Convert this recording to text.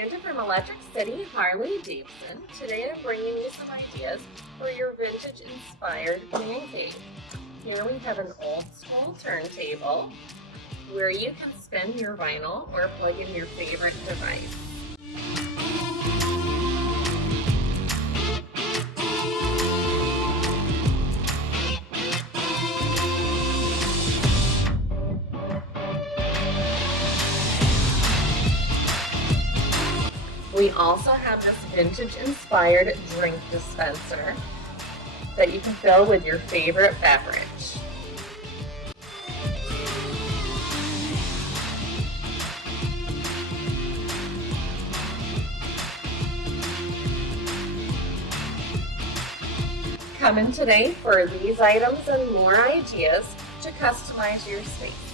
Amanda from Electric City Harley-Davidson. Today I'm bringing you some ideas for your vintage-inspired man cave. Here we have an old-school turntable where you can spin your vinyl or plug in your favorite device. We also have this vintage-inspired drink dispenser that you can fill with your favorite beverage. Come in today for these items and more ideas to customize your space.